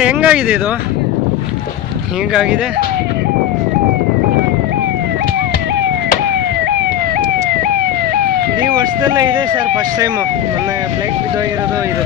Sir ಹೆಂಗಾಗಿದೆ ಇದು? ಹೀಗಾಗಿದೆ. ಈ ವರ್ಷದಲ್ಲೇ ಇದೆ ಸರ್ ಫಸ್ಟ್ ಟೈಮು. ಮೊನ್ನೆ ಫ್ಲೈಟ್ ಬಿದ್ದೋಗಿರೋದು ಇದು.